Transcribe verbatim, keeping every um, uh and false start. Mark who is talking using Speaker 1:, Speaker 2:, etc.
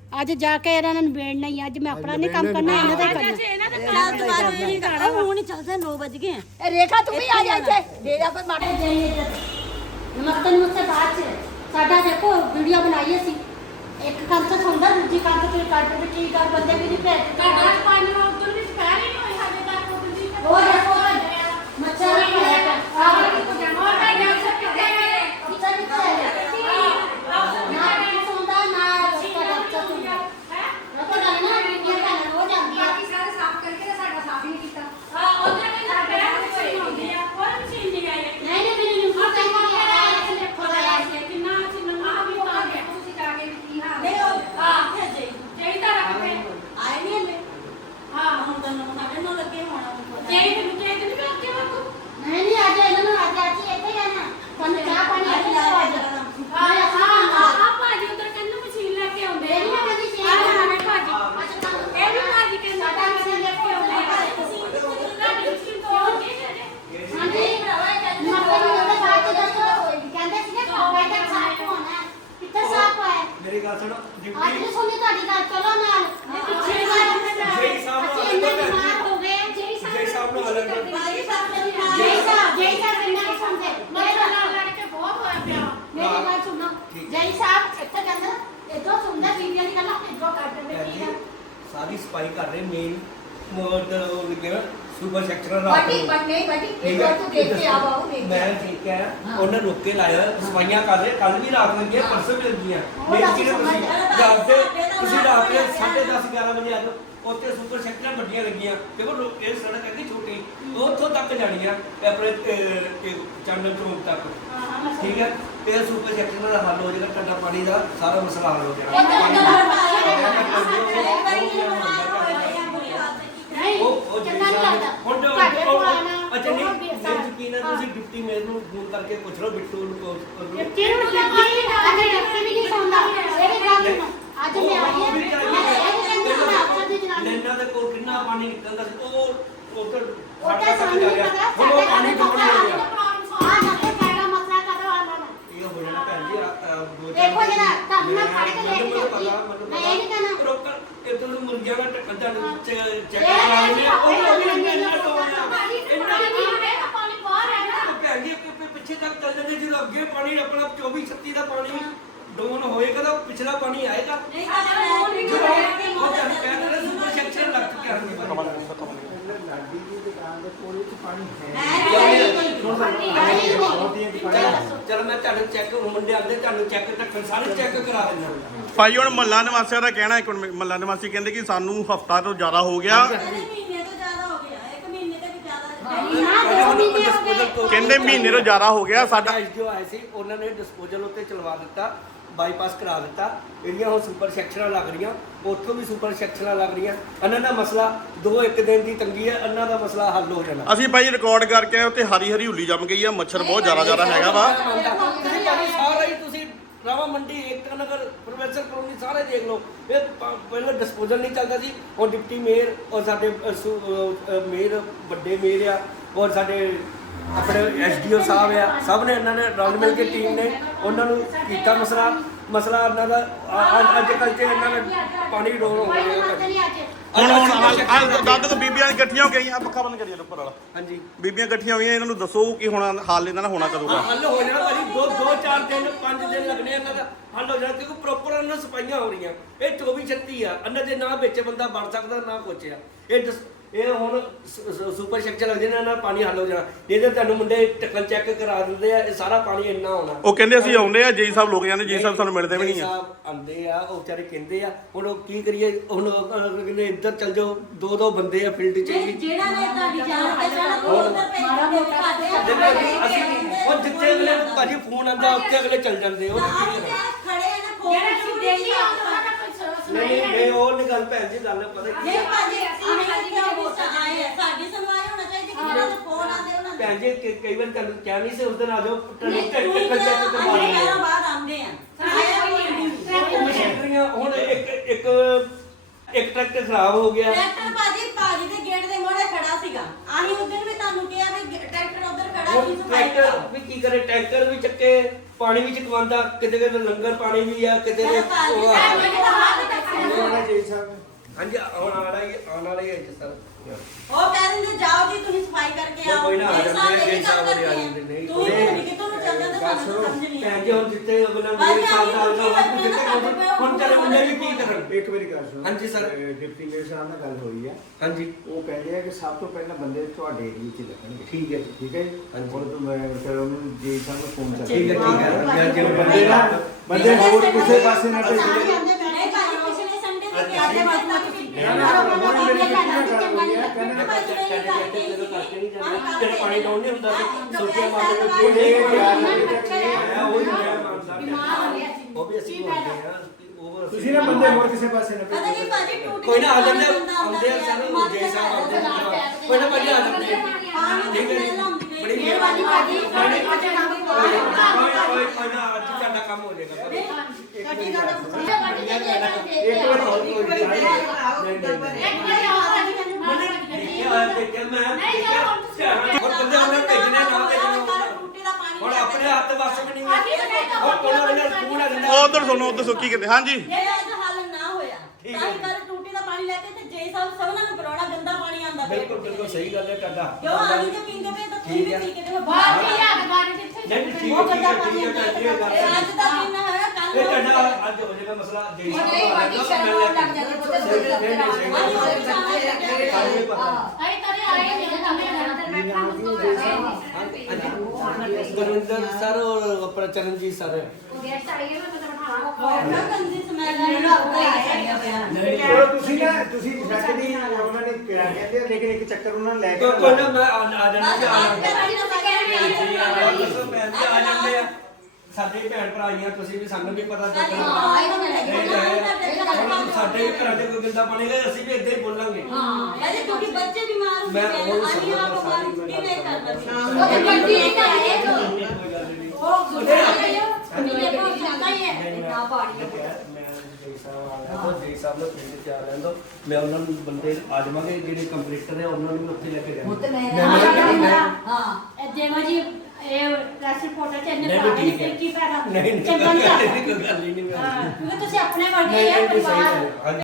Speaker 1: ਅੱਜ ਜਾ ਕੇ ਇਹਨਾਂ ਨੂੰ ਵੇੜਨਾ ਹੀ ਅੱਜ ਮੈਂ ਆਪਣਾ ਨਹੀਂ ਕੰਮ ਕਰਨਾ ਇਹਨਾਂ ਦਾ ਹੀ ਕਰਨਾ
Speaker 2: ਇਹਨਾਂ ਦਾ ਕੰਮ ਦੁਬਾਰਾ ਨਹੀਂ ਕਰਨਾ ਹੁਣ ਨਹੀਂ ਚੱਲਦਾ ਨੌ ਵਜ ਗਏ
Speaker 1: ਇਹ ਰੇਖਾ ਤੂੰ ਵੀ ਆ ਜਾ ਇੱਥੇ ਦੇ ਜਾ ਪਰ ਮਾਟੇ ਜਾਈਏ ਨਮਸਤੇ ਨਮਸਤੇ ਬਾਅਦ ਚ ਸਾਡਾ ਦੇਖੋ ਵੀਡੀਓ ਬਣਾਈ ਅਸੀਂ ਇੱਕ ਕੰਨ ਤੋਂ ਸੁਣਦਾ ਦੂਜੀ ਕੰਨ ਤੋਂ ਕੱਟ ਕੇ ਕੀ ਕਰ ਬੰਦੇ ਵੀ ਨਹੀਂ ਭੇਜ
Speaker 2: ਤੁਹਾਡਾ ਪੰਜ ਵਜੇ ਉਧਰ ਵੀ ਸਪੈਰ ਹੀ ਨਹੀਂ ਹੋਈ ਸਾਡੇ ਤੱਕ ਉਹ ਜੀ
Speaker 1: ਉਹ ਦੇਖੋ ਮੱਛਰ ਵੀ ਹੈ ਆ
Speaker 2: ਹੋਰ ਤਾਂ ਗਿਆ ਸਭ ਕਿੱਥੇ ਗਏ
Speaker 1: ਕਿੱਥੇ ਕਿੱਥੇ ਨਾ ਸੁਣਦਾ ਨਾ ਰਸਤਾ ਡਾਕਟਰ ਸੁਣਦਾ ਹੈ ਰਸਤਾ ਨਾ ਵੀਡੀਓ ਤਾਂ ਹੋ ਜਾਂਦੀ ਆ
Speaker 2: ਸਾਰੇ ਸਾਫ਼ ਕਰਕੇ ਸਾਡਾ ਸਾਫ਼ ਹੀ ਨਹੀਂ ਕੀਤਾ ਹਾਂ ਉਧਰ ਵੀ ਸਾਡੇ ਮਸ਼ੀਨ ਹੁੰਦੀ ਆ ਕੋਈ ਮਸ਼ੀਨ ਨਹੀਂ ਆਈ
Speaker 1: ਨਹੀਂ ਨਹੀਂ ਮੈਨੂੰ ਨਹੀਂ ਕਹਿੰਦਾ
Speaker 2: ਕਿੰਨਾ ਅਸੀਂ ਨੰਗਾ ਵੀ ਪਾ ਗਿਆ ਤੁਸੀਂ ਜਾ ਕੇ ਕੀ ਹਾਲ ਨਹੀਂ ਉਹ ਆ ਭੇਜੇ ਚਾਹੀਦਾ ਰੱਖਦੇ ਆਏ ਨਹੀਂ ਹਲੇ ਹਾਂ ਹੁਣ ਤਾਂ ਨੌ ਸਾਡੇ ਨੌ ਲੱਗੇ ਹੋਣਾ ਚਾਹੀ ਤੇ ਮੁਝੇ ਤੇ ਨਹੀਂ ਅੱਗੇ ਵਾਕੂ
Speaker 1: ਨਹੀਂ ਨਹੀਂ ਅੱਜ ਇਹਨਾਂ ਨੂੰ ਅੱਜ ਅੱਜ ਇੱਥੇ ਹੀ ਆਣਾ ਤੁਹਾਨੂੰ ਚਾਹ ਪਾਣੀ ਇੱਥੇ ਲਵਾ ਦੇ
Speaker 2: ਹਾਂ ਹਾਂ ਆ ਭਾਜੀ ਉਧਰ ਕੰਨ ਮਸ਼ੀਨ ਲੈ ਕੇ ਆਉਂਦੇ
Speaker 1: ਇਹ ਨਹੀਂ ਕਦੀ ਸੀ
Speaker 2: ਆ ਨਾਲੇ ਭਾਜੀ ਇਹ ਵੀ ਭਾਜੀ ਕਹਿੰਦਾ ਸਾਡਾ ਮਸ਼ੀਨ ਲੈ ਕੇ ਆਉਂਦੇ ਤੁਸੀਂ ਤੁਹਾਡੀ ਮਸ਼ੀਨ ਤੋਂ ਕੀ ਕਰੇ
Speaker 1: ਹਾਂਜੀ ਮੱਕਰ ਨੂੰ ਉਹਦੇ ਬਾਅਦ ਚ ਦੱਸੋ ਕਹਿੰਦੇ ਸੀ ਨਾ ਖਾਵਾ ਦਾ ਸਾਫ ਹੋਣਾ ਕਿੱਥੇ ਸਾਫ ਹੈ
Speaker 3: ਮੇਰੀ ਗੱਲ ਸੁਣੋ
Speaker 1: ਅੱਜ
Speaker 3: ਡਿਊਟੀ
Speaker 1: ਨਹੀਂ ਸੁਣੀ ਤੁਹਾਡੀ ਗੱਲ ਚਲੋ ਨਾਲ ਇਹ ਪਿੱਛੇ ਗੱਲ
Speaker 3: ਜੈ ਸਾਹਿਬ ਨੂੰ
Speaker 1: ਅਸੀਂ ਇੰਨੇ ਬਿਮਾਰ ਹੋ ਗਏ ਜੈ
Speaker 3: ਜੈ ਸਾਹਿਬ ਨੂੰ ਅਲੱਗ ਕਰ
Speaker 2: ਭਾਜੀ ਸਾਹਿਬ ਨੇ ਵੀ
Speaker 1: ਜੈ ਸਾਹਿਬ ਜੈ ਸਾਹਿਬ ਇੰਨਾ ਨਹੀਂ ਸੁਣਦੇ
Speaker 2: ਮੇਰੇ ਨਾਲ ਲੜ ਕੇ ਬਹੁਤ ਹੋਇਆ ਪਿਆ
Speaker 1: ਮੇਰੀ ਗੱਲ ਸੁਣੋ ਜੈ ਸਾਹਿਬ ਇੱਥੇ ਕਹਿੰਦਾ ਇਦੋਂ ਸੁਣਦਾ ਬੀਬੀਆਂ ਦੀ ਗੱਲਾਂ ਇਦੋਂ ਕੱਟ ਦੇ ਕੀ ਗੱਲ
Speaker 3: ਸਾਰੀ ਸਫਾਈ ਕਰ ਰਹੇ ਮੇਨ ਮੋਡ ਲੱਗੇ ਨਾ ਸੁਪਰ ਸੈਕਟਰ ਰਾਤ
Speaker 2: ਬਾਟੀ ਬਟ ਨਹੀਂ ਬਾਟੀ ਇੱਕ ਵਾਰ ਤੂੰ ਦੇਖ ਕੇ ਆ ਬਾਬੂ ਦੇਖ
Speaker 3: ਮੈਂ ਠੀਕ ਹੈ ਉਹਨੇ ਰੁੱਕ ਕੇ ਲਾਇਆ ਸਫਾਈਆਂ ਕਰ ਰਹੇ ਕੱਲ ਵੀ ਰਾਤ ਲੱਗੀਆਂ ਪਰਸੋਂ ਵੀ ਲੱਗੀਆਂ ਮੇਰੀ ਕਿਹਨੇ ਤੁਸੀਂ ਰਾਤ ਦੇ ਤੁਸੀਂ ਰਾਤ ਦੇ ਸਾਢੇ ਦਸ ਗਿਆਰਾਂ ਵਜੇ ਆ ਜਾਓ ਉੱਥੇ ਸੁਪਰ ਸੈਕਟਰਾਂ ਵੱਡੀਆਂ ਲੱਗੀਆਂ ਦੇਖੋ ਲੋਕ ਇਹ ਸੜਕ ਹੈਗੀ ਛੋਟੀ ਉੱਥੋਂ ਤੱਕ ਜਾਣੀਆਂ ਆਪਣੇ ਚਾਂਦਨ ਚੌਂਕ ਤੱਕ ਠੀਕ ਹੈ ਤੇ ਸੁਪਰ ਸੈਕਟਰ ਦਾ ਹੱਲ ਹੋ ਜਾਏਗਾ ਠੰਡਾ ਪਾਣੀ ਦਾ ਸਾਰਾ ਮਸਲਾ ਹੱਲ ਹੋ
Speaker 1: ਨਹੀਂ
Speaker 3: ਉਹ
Speaker 1: ਚੰਗਾ ਨਹੀਂ ਲੱਗਦਾ
Speaker 3: ਹੁਣ
Speaker 1: ਤੁਹਾਡੇ ਕੋਲ ਆਣਾ
Speaker 3: ਅੱਛਾ ਨਹੀਂ ਯਕੀਨ ਹੈ ਤੁਸੀਂ ਡਿਪਟੀ ਮੇਅਰ ਨੂੰ ਫੋਨ ਕਰਕੇ ਪੁੱਛ ਲਓ ਬਿੱਟੂ ਨੂੰ ਕੋਲ
Speaker 1: ਕਿਹਨੂੰ ਡਿਪਟੀ ਅੱਜ ਡਿਪਟੀ ਵੀ ਨਹੀਂ ਸੁਣਦਾ ਇਹ ਵੀ ਗੱਲ ਸੁਣੋ ਅੱਜ ਮੈਂ ਆਈ ਹਾਂ ਮੈਂ ਇਹ ਕਹਿੰਦਾ ਹਾਂ ਆਪਣਾ ਦੀ ਜਨਾਨੀ
Speaker 3: ਲੈਣਾ ਦੇ ਕੋਲ ਕਿੰਨਾ ਪਾਣੀ ਨਿਕਲਦਾ ਸੀ ਉਹ ਉਧਰ
Speaker 1: ਉਹਦਾ ਸਾਨੂੰ ਨਹੀਂ ਪਤਾ
Speaker 3: ਹੁਣ ਉਹ ਪਾਣੀ ਡੋਲ
Speaker 1: ਸਾਡੇ
Speaker 3: ਗਿਆ
Speaker 1: ਆ ਨਾ ਤੇ ਪੈਗਾ ਮਸਲਾ ਕਰੋ ਆ ਨਾ
Speaker 3: ਇਹ ਹੋ ਜਾਣਾ ਭੈਣ ਜੀ ਦੋ
Speaker 1: ਦੇਖੋ ਜਰਾ ਤੁਹਾਨੂੰ ਮੈਂ ਫੜ ਕੇ ਲੈ ਕੇ ਜਾਂਦੀ ਮੈਂ ਇਹ ਨਹੀਂ ਕਹਿਣਾ
Speaker 3: ਰੋਕਣ ਇਧਰ ਨੂੰ ਮੁਰਗੀਆਂ ਦਾ ਟੱਕਰ ਦਾ ਚੈੱਕ ਕਰਾ ਲੈਂਦੇ ਆ ਉਹ ਵੀ ਇੰਨਾ ਟੋਣਾ ਇੰਨਾ
Speaker 2: ਪਾਣੀ ਬਾਹਰ ਹੈ ਨਾ
Speaker 3: ਭੈਣ ਜੀ ਪਿੱਛੇ ਤੱਕ ਚੱਲ ਜਾਂਦੇ ਜਦੋਂ ਅੱਗੇ ਪਾਣੀ ਆਪਣਾ ਚੌਵੀ ਛੱਤੀ ਦਾ ਪਾਣੀ ਡੋਨ ਹੋਏਗਾ ਤਾਂ ਪਿਛਲਾ ਪਾਣੀ ਆਏਗਾ
Speaker 2: ਨਹੀਂ ਤਾਂ
Speaker 3: ਉਹ ਤਾਂ ਕਹਿੰਦੇ ਨੇ ਸੁਪਰ ਸੈਕਸ਼ਨ ਲੱਗ ਕੇ ਆਣਗੇ
Speaker 4: ਲਾਡੀ ਦੀ ਦੁਕਾਨ ਦੇ ਕੋਲ ਵਿੱਚ ਪਾਣੀ
Speaker 3: ਚਲ ਮੈਂ ਤੁਹਾਨੂੰ ਚੈੱਕ ਮੁੰਡੇ ਆਂਦੇ ਤੁਹਾਨੂੰ ਚੈੱਕ ਢੱਕਣ ਸਾਰੇ ਚੈੱਕ ਕਰਾ ਦਿੰਦਾ
Speaker 5: ਭਾਈ ਹੁਣ ਮੱਲਾ ਨਿਵਾਸੀਆਂ ਦਾ ਕਹਿਣਾ ਇੱਕ ਮਿੰਟ ਮੱਲਾ ਨਿਵਾਸੀ ਕਹਿੰਦੇ ਕਿ ਸਾਨੂੰ ਹਫਤਾ ਤੋਂ ਜ਼ਿਆਦਾ ਹੋ ਗਿਆ
Speaker 2: ਮਹੀਨੇ ਤੋਂ ਜ਼ਿਆਦਾ ਹੋ ਗਿਆ ਇੱਕ ਮਹੀਨੇ ਤੇ ਵੀ ਜ਼ਿਆਦਾ
Speaker 1: ਨਾ ਦੋ ਮਹੀਨੇ ਹੋ ਗਏ
Speaker 5: ਕਹਿੰਦੇ ਮਹੀਨੇ ਤੋਂ ਜ਼ਿਆਦਾ ਹੋ ਗਿਆ ਸਾਡਾ
Speaker 3: ਜੋ ਆਏ ਸੀ ਉਹਨਾਂ ਨੇ ਡਿਸਪੋਜ਼ਲ ਉੱਤੇ ਚਲਵਾ ਦਿੱਤਾ ਬਾਈਪਾਸ ਕਰਾ ਦਿੱਤਾ ਇਹਦੀਆਂ ਹੁਣ ਸੁਪਰ ਸੈਕਸ਼ਨਾਂ ਲੱਗ ਰਹੀਆਂ ਉੱਥੋਂ ਵੀ ਸੁਪਰ ਸੈਕਸ਼ਨਾਂ ਲੱਗ ਰਹੀਆਂ ਇਹਨਾਂ ਦਾ ਮਸਲਾ ਦੋ ਇੱਕ ਦਿਨ ਦੀ ਤੰਗੀ ਹੈ ਇਹਨਾਂ ਦਾ ਮਸਲਾ ਹੱਲ ਹੋ ਜਾਣਾ
Speaker 5: ਅਸੀਂ ਭਾਈ ਰਿਕਾਰਡ ਕਰਕੇ ਉੱਤੇ ਹਰੀ ਹਰੀ ਹੁੱਲੀ ਜੰਮ ਗਈ ਆ ਮੱਛਰ ਬਹੁਤ ਜ਼ਿਆਦਾ ਜ਼ਿਆਦਾ ਹੈਗਾ ਵਾ
Speaker 3: ਤੁਸੀਂ ਭਾਵੇਂ ਸਾਰਾ ਹੀ ਤੁਸੀਂ ਰਾਵਾ ਮੰਡੀ ਏਕਤਾ ਨਗਰ ਪ੍ਰੋਫੈਸਰ ਕਲੋਨੀ ਸਾਰੇ ਦੇਖ ਲਓ ਇਹ ਪ- ਪਹਿਲਾਂ ਡਿਸਪੋਜ਼ਲ ਨਹੀਂ ਚੱਲਦਾ ਸੀ ਉਹ ਡਿਪਟੀ ਮੇਅਰ ਔਰ ਸਾਡੇ ਅ, ਸੁ- ਅ, ਅ, ਮੇਅਰ ਵੱਡੇ ਮੇਅਰ ਆ ਔਰ ਸਾਡੇ ਆਪਣੇ ਐਸਡੀਓ ਸਾਹਿਬ ਆ ਸਭ ਨੇ ਇਹਨਾਂ ਨੇ ਰਲ ਮਿਲ ਕੇ ਟੀਮ ਨੇ ਉਹਨਾਂ ਨੂੰ ਕੀਤਾ ਮਸਲਾ ਮਸਲਾ ਇਹਨਾਂ ਦਾ ਅ- ਅੱਜ- ਅੱਜ ਕੱਲ੍ਹ ਤੇ ਇਹਨਾਂ ਨੇ ਪਾਣੀ ਡੋਲ ਹੋ
Speaker 1: ਕੋਈ
Speaker 3: ਗਿਆ
Speaker 1: ਮਸਲਾ ਨਹੀਂ ਅੱਜ
Speaker 5: ਹੁਣ ਹੁਣ ਹਾਲ ਦੱਦ ਤੋਂ ਬੀਬੀਆਂ ਇਕੱਠੀਆਂ ਹੋ ਗਈਆਂ ਪੱਖਾ ਬੰਦ ਕਰੀਏ ਉੱਪਰ ਵਾਲਾ
Speaker 3: ਹਾਂਜੀ
Speaker 5: ਬੀਬੀਆਂ ਇਕੱਠੀਆਂ ਹੋਈਆਂ ਇਹਨਾਂ ਨੂੰ ਦੱਸੋ ਕਿ ਹੁਣ ਹਾਲ ਇਹਨਾਂ ਦਾ ਹੋਣਾ ਕਦੋਂ
Speaker 3: ਹਾਂ,
Speaker 5: ਦਾ
Speaker 3: ਹੱਲ ਹੋ ਜਾਣਾ ਭਾਜੀ ਦੋ ਦੋ ਚਾਰ ਦਿਨ ਪੰਜ ਦਿਨ ਲੱਗਣੇ ਇਹਨਾਂ ਦਾ ਹੱਲ ਹੋ ਜਾਣਾ ਕਿਉਂਕਿ ਪ੍ਰੋਪਰ ਇਹਨਾਂ ਨੂੰ ਸਫਾਈਆਂ ਹੋ ਰਹੀਆਂ ਇਹ ਚੌਵੀ ਛੱਤੀ ਆ ਇਹਨਾਂ ਦੇ ਨਾ ਵਿੱਚ ਬੰਦਾ ਵੜ ਸਕਦਾ ਨਾ ਕੁਛ ਆ ਇਹ ਡਿਸ- ਇਹ ਹੁਣ ਸੁਪਰ ਸੈਕਸ਼ਨ ਲੱਗਦੇ ਨੇ ਇਹਨਾਂ ਨਾਲ ਪਾਣੀ ਹੱਲ ਹੋ ਜਾਣਾ ਨਹੀਂ ਤਾਂ ਤੁਹਾਨੂੰ ਮੁੰਡੇ ਟੱਕਣ ਚੈੱਕ ਕਰਾ ਦਿੰਦੇ ਆ ਇਹ ਸਾਰਾ ਪਾਣੀ ਇੰਨਾ ਹੋਣਾ
Speaker 5: ਉਹ ਕਹਿੰਦੇ ਅਸੀਂ ਆਉਂਦੇ ਆ ਜੀ ਸਾਹਿਬ ਲੋਕ ਜਾਂਦੇ ਜੀ ਸਾਹਿਬ ਸਾਨੂੰ ਮਿਲਦੇ ਵੀ ਨਹੀਂ ਆ
Speaker 3: ਸਾਹਿਬ ਆਉਂਦੇ ਆ ਉਹ ਵਿਚਾਰੇ ਕਹਿੰਦੇ ਆ ਹੁਣ ਉਹ ਕੀ ਕਰੀਏ ਹੁਣ ਉਹ ਕਹਿੰਦੇ ਇੱਧਰ ਚੱਲ ਜਾਓ ਦੋ ਦੋ ਬੰਦੇ ਆ ਫੀਲਡ 'ਚ ਵੀ
Speaker 2: ਜਿਹੜਾ ਨੇ ਤੁਹਾਡੀ ਜਾਨ ਬਚਾਣਾ ਉਹ ਉਧਰ
Speaker 1: ਮਾੜਾ ਮੋਟਾ
Speaker 3: ਦੇਖੋ ਅਸੀਂ ਉਹ ਜਿੱਥੇ ਅਗਲੇ ਭਾਜੀ ਫੋਨ ਆਉਂਦਾ ਉੱਥੇ ਅਗਲੇ ਚੱਲ ਜਾਂਦੇ ਉਹ ਕੀ ਕਰੀਏ?
Speaker 2: ਖੜੇ ਆ ਨਾ ਫੋਨ ਅਸੀਂ ਡੇਲੀ ਆਉਂਦਾ
Speaker 3: ਨਹੀਂ ਨਹੀਂ ਉਹ ਨਹੀਂ ਗੱਲ ਭੈਣ ਜੀ ਗੱਲ ਪਤਾ ਕੀ
Speaker 2: ਨਹੀਂ
Speaker 3: ਆ?
Speaker 2: ਭਾਜੀ ਅਸੀਂ ਭਾਜੀ ਕਿਉਂ ਗੁੱਸਾ ਆਏ ਆ ਸਾਡੀ ਸੁਣਵਾਈ ਹੋਣਾ ਚਾਹੀਦੀ ਕਿ ਉਹਨਾਂ ਦੇ ਫੋਨ ਆਉਂਦੇ ਉਹਨਾਂ ਦੇ
Speaker 3: ਭੈਣ ਜੀ ਕਈ- ਕਈ ਵਾਰ ਤੁਹਾਨੂੰ ਕਹਿ ਨਹੀਂ ਸੀ ਉਸ ਦਿਨ ਆ ਜਾਓ
Speaker 2: ਨਹੀਂ
Speaker 3: ਟੱਕਰ
Speaker 2: ਤੂੰ
Speaker 3: ਟੱਕਰ ਚੈੱਕ ਕਰਵਾ
Speaker 2: ਅਸੀਂ
Speaker 3: ਲੈਂਦੇ
Speaker 2: ਘਰੋਂ ਬਾਹਰ ਆਉਂਦੇ ਆ ਆਇਆ ਕੋਈ ਨਹੀਂ
Speaker 3: ਮਸ਼ੀਨਰੀਆਂ ਹੁਣ ਇੱਕ ਇੱਕ ਇੱਕ ਟਰੈਕਟਰ ਖਰਾਬ ਹੋ ਗਿਆ
Speaker 2: ਟਰੈਕਟਰ ਭਾਜੀ ਭਾਜੀ ਦੇ ਗੇਟ ਦੇ ਮੋੜੇ ਖੜਾ ਸੀਗਾ ਆਹੀ ਉਸ ਦਿਨ ਵੀ ਤੁਹਾਨੂੰ ਕਿਹਾ ਵੀ ਟਰੈਕਟਰ ਉਧਰ ਖੜਾ
Speaker 3: ਹੁਣ
Speaker 2: ਸੀ ਸਫਾਈ
Speaker 3: ਟਰੈਕਟਰ
Speaker 2: ਕਰਾਓ
Speaker 3: ਵੀ ਕੀ ਕਰੇ ਟਰੈਕਟਰ ਵੀ ਚੱਕੇ ਪਾਣੀ ਵੀ ਚਕਵਾਉਂਦਾ ਕਿਤੇ ਕਿਤੇ ਲੰਗਰ ਪਾਣੀ ਵੀ ਆ ਕਿਤੇ
Speaker 2: ਭਾਜੀ
Speaker 3: ਉਹ ਆ।
Speaker 2: ਸਾਡੇ ਤਾਂ ਹੱਥ ਤੱਕ
Speaker 4: ਸਾਹਿਬ ਨੇ?
Speaker 3: ਹਾਂਜੀ ਆਉਣ ਵਾਲਾ ਹੀ ਆਉਣ ਵਾਲਾ ਹੀ ਹੈ ਜੀ ਸਰ
Speaker 2: ਉਹ ਕਹਿ ਦਿੰਦੇ ਜਾਓ ਜੀ ਤੁਸੀਂ ਸਫਾਈ ਕਰਕੇ ਆਓ
Speaker 3: ਕੋਈ ਨਾ ਆ
Speaker 2: ਜੇ
Speaker 3: ਜਾਂਦੇ
Speaker 2: ਸਾਹਿਬ
Speaker 3: ਜੇ
Speaker 2: ਇਹ
Speaker 3: ਸਾਹਿਬ
Speaker 2: ਕੰਮ
Speaker 3: ਆ
Speaker 2: ਕਰਦੇ
Speaker 3: ਜਾਂਦੇ ਨਹੀਂ
Speaker 2: ਤੂੰ ਨਹੀਂ ਕਿਤੋਂ ਨੂੰ ਚੱਲ ਜਾਂਦਾ ਸਾਨੂੰ ਤਾਂ ਸਮਝ ਨਹੀਂ
Speaker 3: ਭੈਣ ਜੀ ਹੁਣ ਜਿੱਤੇ ਅਗਲਾ ਮੇਰੇ ਸਾਹਿਬ ਦਾ ਆਉਣਾ ਹੁਣ ਜਿੱਤੇ ਹੁਣ ਤੇਰੇ ਮੁੰਡੇ ਵੀ ਕੀ ਕਰਨ
Speaker 4: ਇੱਕ ਮੇਰੀ ਗੱਲ ਸੁਣੋ।
Speaker 3: ਹਾਂਜੀ ਸਰ।
Speaker 4: ਅਹ ਡਿਪਟੀ ਮੇਅਰ ਸਾਹਿਬ ਨਾਲ ਗੱਲ ਹੋਈ ਆ।
Speaker 3: ਹਾਂਜੀ
Speaker 4: ਉਹ ਕਹਿੰਦੇ ਆ ਕਿ ਸਭ ਤੋਂ ਪਹਿਲਾਂ ਬੰਦੇ ਤੁਹਾਡੇ ਏਰੀਏ 'ਚ ਲੱਗਣਗੇ।
Speaker 3: ਠੀਕ ਹੈ ਜੀ
Speaker 4: ਠੀਕ ਹੈ ਜੀ।
Speaker 3: ਹਾਂਜੀ।
Speaker 4: ਹੁਣ ਤੋਂ ਮੈਂ ਫਿਰ ਉਹਨੂੰ ਜੀ ਸਾਹਿਬ ਨੂੰ ਫੋਨ ਚੱਲ
Speaker 3: ਠੀਕ ਹੈ ਠੀਕ ਹੈ ਮੈਂ ਜਿਵੇਂ
Speaker 4: ਬੰਦੇ ਨਾ ਬੰਦੇ ਹੋਰ ਕਿਸੇ ਪਾਸੇ ਨਾ
Speaker 2: ਸਾਰੇ
Speaker 4: ਭੇਜੋ।
Speaker 2: ਆਉਂਦੇ ਨਹੀਂ ਭਾਜੀ ਪਿਛਲੇ ਸੰਡੇ ਤੇ
Speaker 3: ਅੱਛਾ,
Speaker 2: ਗਿਆ ਤੇ
Speaker 3: ਠੀਕ
Speaker 2: ਵਾਸਤਾ
Speaker 4: ਨਾ, ਨਾ, ਹੁਣ ਮੇਰੀ ਕਿਹੜੀ ਗੱਲ ਹੋਈ ਆ, ਕਹਿੰਦੇ
Speaker 3: ਤੇਰੇ ਪਾਣੀ ਡਾਉਣ ਨਹੀਂ ਹੁੰਦਾ ਸੀ ਸੋਚਿਆ ਮਾਰਦੇ
Speaker 4: ਉਹ ਲੈ ਕੇ ਆ ਰਹੇ
Speaker 3: ਮੈਂ ਉਹ ਹੀ ਮੈਂ ਮੰਨਦਾ
Speaker 1: ਬਿਮਾਰ ਹੋ ਗਿਆ ਸੀ
Speaker 3: ਉਹ ਵੀ ਅਸੀਂ ਮੰਨਦੇ ਆ ਉਹ
Speaker 4: ਤੁਸੀਂ ਨਾ ਬੰਦੇ ਹੋਰ ਕਿਸੇ ਪਾਸੇ ਨਾ
Speaker 2: ਪਤਾ ਕੀ
Speaker 4: ਭੇਜੋ।
Speaker 2: ਭਾਜੀ ਟੂਟੀ
Speaker 3: ਕੋਈ ਨਾ ਆ ਜਾਂਦੇ ਆਉਂਦੇ ਆ ਸਰ ਜੇ ਸਾਹਿਬ ਆਉਂਦੇ ਆ ਕੋਈ ਨਾ ਭਾਜੀ ਆ ਜਾਂਦੇ ਆ ਠੀਕ ਹੈ ਜੀ ਬੜੀ ਮਿਹਰਬਾਨੀ ਭਾਜੀ ਕੋਈ ਕੋਈ ਕੋਈ ਨਾ ਅੱਜ ਤੁਹਾਡਾ ਕੰਮ ਹੋ ਜਾਏਗਾ
Speaker 1: ਕੱਟੀ ਦਾ ਤਾਂ
Speaker 4: ਇੱਕ ਵਾਰ ਹੋਰ ਕੋਈ ਨਹੀਂ
Speaker 3: ਹੁਣ ਬੰਦੇ ਉਹਨਾਂ ਭੇਜਣੇ ਨਾ ਭੇਜਣੇ ਹੁਣ ਆਪਣੇ ਹੱਥ ਵੱਸ ਵੀ ਨਹੀਂ ਹੈ ਹੁਣ ਕੋਲੋਂ ਇਹਨਾਂ ਸਕੂਲ ਆ ਜਾਂਦਾ
Speaker 5: ਉਧਰ ਸੁਣੋ ਉਧਰ ਸੁੱਕੀ ਕਹਿੰਦੇ ਹਾਂਜੀ
Speaker 2: ਜੇ ਅੱਜ ਹੱਲ ਨਾ ਹੋਇਆ ਤਾਂ ਹੀ ਕੱਲ ਟੂਟੀ ਦਾ ਪਾਣੀ ਲੈ ਕੇ ਤੇ ਜੇ ਸਾਹਿਬ ਸਭਨਾਂ ਨੂੰ ਬੁਲਾਉਣਾ ਗੰਦਾ ਪਾਣੀ ਆਂਦਾ ਪਿਆ
Speaker 3: ਬਿਲਕੁਲ ਬਿਲਕੁਲ ਸਹੀ ਗੱਲ ਹੈ ਤੁਹਾਡਾ
Speaker 2: ਜੋ ਆਣੀ ਤੇ ਪੀਂਦੇ ਪਏ ਤਾਂ ਤੁਸੀਂ ਵੀ ਪੀ ਕੇ ਦੇਖੋ
Speaker 1: ਬਾਹਰ ਕੀ ਯਾਦ ਬਾਰੇ ਜਿੱਥੇ
Speaker 3: ਨਹੀਂ ਠੀਕ ਹੈ ਠੀਕ ਹੈ ਠੀਕ ਹੈ ਠੀਕ ਹੈ ਗੱਲ
Speaker 2: ਇਹ ਅੱਜ ਦਾ ਦਿਨ ਹੈ ਕੱਲ
Speaker 3: ਇਹ ਤੁਹਾਡਾ ਅੱਜ ਹੋ ਜਾਏਗਾ ਮਸਲਾ ਜੇ
Speaker 1: ਉਹ ਨਹੀਂ ਬਾਕੀ ਸ਼ਰਮ ਆਉਣ ਲੱਗ ਜਾਂਦੀ ਪੁੱਤ ਸੋਚ ਲੱਗ ਆਏ ਤਰੇ ਆਏ ਜਿਹੜੇ ਕੰਮ
Speaker 3: ਗੁਰਿੰਦਰ ਸਰ ਔਰ ਆਪਣਾ ਚਰਨਜੀਤ ਸਰ
Speaker 2: ਨਾ ਗੰਦੀ ਸਮੈਲ ਨਹੀਂ
Speaker 4: ਚਲੋ ਤੁਸੀਂ ਨਾ ਤੁਸੀਂ ਛੱਡ ਨਹੀਂ ਉਹਨਾਂ ਨੇ ਕਿਹਾ ਕਹਿੰਦੇ ਆ, ਲੇਕਿਨ ਇੱਕ ਚੱਕਰ ਉਹਨਾਂ ਨੇ ਲੈ ਕੇ
Speaker 3: ਕੋਈ ਨਾ ਮੈਂ ਆ ਆ ਜਾਣਾ ਜੀ ਆ
Speaker 2: ਬਸ
Speaker 3: ਜਾਣਾ ਆ ਜਾਂਦੇ ਆ ਸਾਡੇ ਭੈਣ ਭਰਾ ਆਈਆਂ ਤੁਸੀਂ ਵੀ ਸਾਨੂੰ ਵੀ ਪਤਾ
Speaker 2: ਸਾਡੇ
Speaker 3: ਚੱਲਦਾ
Speaker 2: ਹਾਂ ਇਹ ਤਾਂ ਮੈਂ
Speaker 3: ਸਾਡੇ ਵੀ ਘਰਾਂ ਦੇ ਕੋਈ ਗੰਦਾ ਪਾਣੀ ਗਏ ਅਸੀਂ ਵੀ ਏਦਾਂ ਹੀ ਬੋਲਾਂਗੇ
Speaker 2: ਹਾਂ ਅਜੇ ਕਿਉਂਕਿ ਬੱਚੇ ਬਿਮਾਰ ਹੁੰਦੇ
Speaker 3: ਮੈਂ
Speaker 2: ਨੇ
Speaker 3: ਉਹ
Speaker 2: ਆਣੀ ਆ
Speaker 3: ਸਮਝਦਾ
Speaker 2: ਬਿਮਾਰ
Speaker 3: ਸਾਰੀ
Speaker 2: ਛੁੱਟੀ ਨਹੀਂ ਕਰਦਾ ਸੀ
Speaker 1: ਉਹ ਤੇ ਕੰਟੀ ਨਹੀਂ ਕਰਾਏ
Speaker 3: ਕੋਈ ਗੱਲ ਨਹੀਂ
Speaker 1: ਉਹ ਗੁਰਦਾਰੇ ਨੀਲੇ ਕੋ ਜਾਂਦਾ ਹੀ ਹੈ ਨਾ ਪਾਣੀ
Speaker 3: ਮੈਂ ਜੈ ਸਾਹਿਬ ਆ ਗਿਆ ਤਾਂ ਜੈ ਸਾਹਿਬ ਨੂੰ ਪਿੰਡ ਚ ਆ ਲੈਣ ਦੋ ਮੈਂ ਉਹਨਾਂ ਨੂੰ ਬੰਦੇ ਆ ਜਾਵਾਂਗੇ ਜਿਹੜੇ ਕੰਪਲੀਟਰ ਨੇ ਉਹਨਾਂ ਨੂੰ ਵੀ ਉੱਥੇ ਲੈ ਕੇ ਜਾਵਾਂਗੇ
Speaker 1: ਹਾਂ ਇਹ ਦੇਵਾ ਜੀ ਇਹ ਰਾਸ਼ੀ ਫੋਟੋ ਚ ਇਹਨੇ
Speaker 3: ਨਹੀਂ,
Speaker 1: ਪਾਣੀ
Speaker 3: ਠੀਕ ਹੈ।
Speaker 1: ਤੇ ਕੀ ਫਾਇਦਾ
Speaker 3: ਨਹੀਂ ਨਹੀਂ
Speaker 1: ਚੰਗਾ ਨਹੀਂ
Speaker 3: ਕੋਈ ਗੱਲ ਹੀ ਨਹੀਂ
Speaker 1: ਹਾਂ ਕਿਉਂਕਿ ਤੁਸੀਂ ਆਪਣੇ ਵਰਗੇ
Speaker 3: ਨਹੀਂ
Speaker 1: ਆ
Speaker 3: ਨਹੀਂ ਸਹੀ
Speaker 1: ਪਰਿਵਾਰ
Speaker 3: ਹੈ